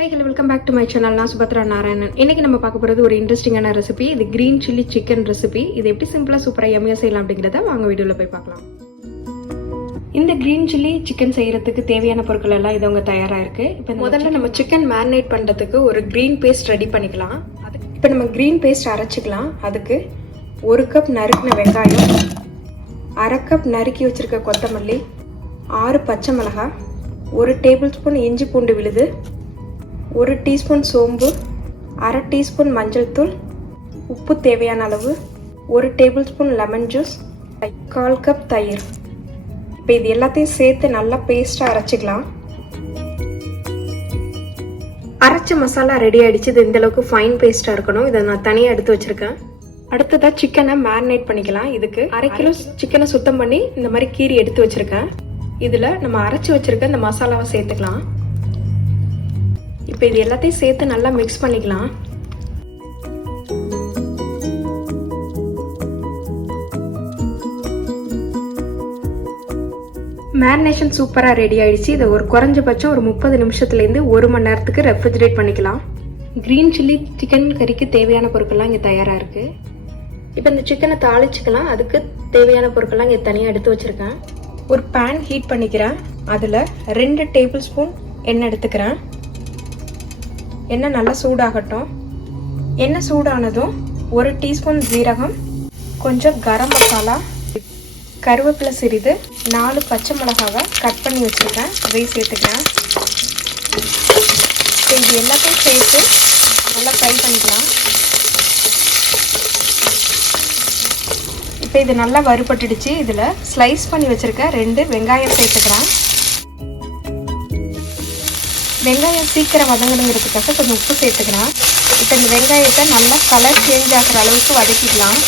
Hi, hello, welcome back to my channel. நான் சுபத்ரா நாராயணன். இன்னைக்கு நம்ம பார்க்க போறது ஒரு இன்ட்ரெஸ்டிங்கான ரெசிபி. இது green chili chicken ரெசிபி. இது எப்படி சிம்பிளா சூப்பரா யம்மியா செய்யலாம் அப்படிங்கறத வாங்க வீடியோல போய் பார்க்கலாம். இந்த green chili chicken செய்யறதுக்கு தேவையான பொருட்கள் எல்லாம் இதங்க தயாரா இருக்கு. இப்போ முதல்ல நம்ம chicken marinate பண்றதுக்கு ஒரு green paste ரெடி பண்ணிக்கலாம். இப்போ நம்ம green paste அரைச்சிக்கலாம். அதுக்கு 1 கப் நறுக்கின வெங்காயம், 1/2 கப் நறுக்கி வச்சிருக்க கொத்தமல்லி, 6 பச்சை மிளகாய், 1 டேபிள்ஸ்பூன் இஞ்சி பூண்டு விழுது, 1 டீஸ்பூன் சோம்பு, 1/2 டீஸ்பூன் மஞ்சள் தூள், உப்பு தேவையான அளவு, 1 டேபிள்ஸ்பூன் லெமன் ஜூஸ், 1/4 கப் தயிர். இப்போ இது எல்லாத்தையும் சேர்த்து நல்லா பேஸ்ட்டாக அரைச்சிக்கலாம். அரைச்ச மசாலா ரெடி ஆகிடுச்சு. இது இந்தளவுக்கு ஃபைன் பேஸ்ட்டாக இருக்கணும். இதை நான் தனியாக எடுத்து வச்சுருக்கேன். அடுத்ததாக சிக்கனை மேரினேட் பண்ணிக்கலாம். இதுக்கு 1/2 கிலோ சிக்கனை சுத்தம் பண்ணி இந்த மாதிரி கீரி எடுத்து வச்சுருக்கேன். இதில் நம்ம அரைச்சி வச்சுருக்க இந்த மசாலாவை சேர்த்துக்கலாம். இப்போ இது எல்லாத்தையும் சேர்த்து நல்லா மிக்ஸ் பண்ணிக்கலாம். மேரினேஷன் சூப்பராக ரெடி ஆயிடுச்சு. இதை ஒரு குறைஞ்சபட்சம் ஒரு 30 நிமிஷத்துலேருந்து 1 மணி நேரத்துக்கு ரெஃப்ரிஜரேட் பண்ணிக்கலாம். கிரீன் சில்லி சிக்கன் கறிக்கு தேவையான பொருட்கள்லாம் இங்கே தயாராக இருக்குது. இப்போ இந்த சிக்கனை தாளிச்சுக்கலாம். அதுக்கு தேவையான பொருட்கள்லாம் இங்கே தனியாக எடுத்து வச்சுருக்கேன். ஒரு பேன் ஹீட் பண்ணிக்கிறேன். அதில் 2 டேபிள் ஸ்பூன் எண்ணெய் எடுத்துக்கிறேன். எண்ணெய் நல்லா சூடாகட்டும். எண்ணெய் சூடானதும் 1 டீஸ்பூன் ஜீரகம், கொஞ்சம் கரம் மசாலா, கருவேப்பிலை சிறிது, 4 பச்சை மிளகாவை கட் பண்ணி வச்சுருக்கேன். அதையும் சேர்த்துக்கிறேன். இது எல்லாத்தையும் சேர்த்து நல்லா ஃப்ரை பண்ணிக்கலாம். இப்போ இது நல்லா வறுபட்டுடுச்சு. இதில் ஸ்லைஸ் பண்ணி வச்சுருக்க 2 வெங்காயம் சேர்த்துக்கிறேன். வெங்காயம் சீக்கிரம் வதங்கணுங்கிறதுக்காக கொஞ்சம் உப்பு சேர்த்துக்கிறேன். இப்போ இந்த வெங்காயத்தை நல்லா கலர் சேஞ்ச் ஆகிற அளவுக்கு வதக்கிக்கலாம்.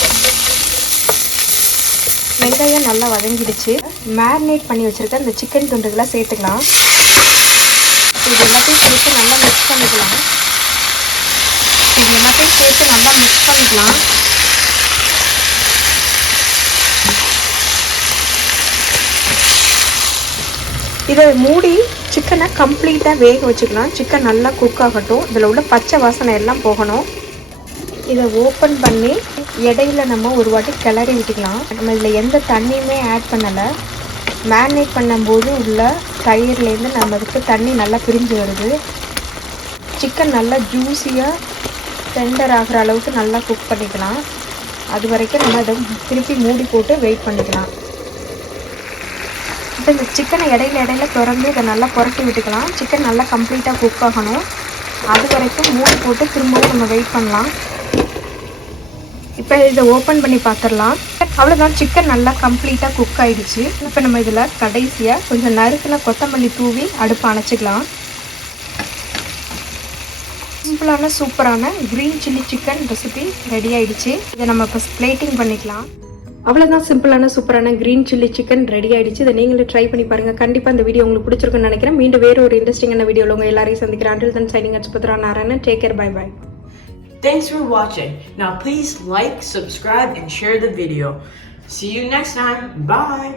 வெங்காயம் நல்லா வதங்கிடுச்சு. மேரினேட் பண்ணி வச்சுருக்க இந்த சிக்கன் துண்டுகளை சேர்த்துக்கலாம். இது எல்லாத்தையும் சேர்த்து நல்லா மிக்ஸ் பண்ணிக்கலாம். இது எல்லாத்தையும் சேர்த்து நல்லா மிக்ஸ் பண்ணிக்கலாம். இதை மூடி சிக்கனை கம்ப்ளீட்டாக வேக வச்சுக்கலாம். சிக்கன் நல்லா குக் ஆகட்டும். இதில் உள்ள பச்சை வாசனை எல்லாம் போகணும். இதை ஓப்பன் பண்ணி இடையில நம்ம ஒரு வாட்டி கிளறி விட்டுக்கலாம். நம்ம இதில் எந்த தண்ணியுமே ஆட் பண்ணலை. மேரினேட் பண்ணும்போது உள்ள தயிர்லேருந்து நம்மளுக்கு தண்ணி நல்லா பிரிஞ்சு வருது. சிக்கன் நல்லா ஜூஸியாக டெண்டர் ஆகிற அளவுக்கு நல்லா குக் பண்ணிக்கலாம். அது வரைக்கும் நம்ம இதை திருப்பி மூடி போட்டு வெயிட் பண்ணிக்கலாம். இப்போ இந்த சிக்கனை இடையில திறந்து இதை நல்லா புரட்டி விட்டுக்கலாம். சிக்கன் நல்லா கம்ப்ளீட்டாக குக் ஆகணும். அது வரைக்கும் மூடி போட்டு திரும்பவும் நம்ம வெயிட் பண்ணலாம். இப்போ இதை ஓப்பன் பண்ணி பார்த்துடலாம். அவ்வளோதான், சிக்கன் நல்லா கம்ப்ளீட்டாக குக் ஆகிடுச்சு. இப்போ நம்ம இதில் கடைசியாக கொஞ்சம் நறுக்கின கொத்தமல்லி தூவி அடுப்பு அணைச்சிக்கலாம். சிம்பிளான சூப்பரான green chilli chicken recipe ready ஆகிடுச்சு. இதை நம்ம இப்போ பிளேட்டிங் பண்ணிக்கலாம். அவ்வளோதான், சிம்பிளான சூப்பரான க்ரீன் சில்லி சிக்கன் ரெடி ஆகிடுச்சு. இதை நீங்களே ட்ரை பண்ணி பாருங்கள். கண்டிப்பாக இந்த வீடியோ உங்களுக்கு பிடிச்சிருக்குன்னு நினைக்கிறேன். மீண்டும் வேறு ஒரு இன்ட்ரெஸ்டிங்கான வீடியோவில் உங்கள் எல்லாரையும் சந்திக்கிறேன். Until then, signing out, Subhadra Narayanan. Take care, bye bye. Thanks for watching. Now please like, subscribe and share the video. See you next time. Bye.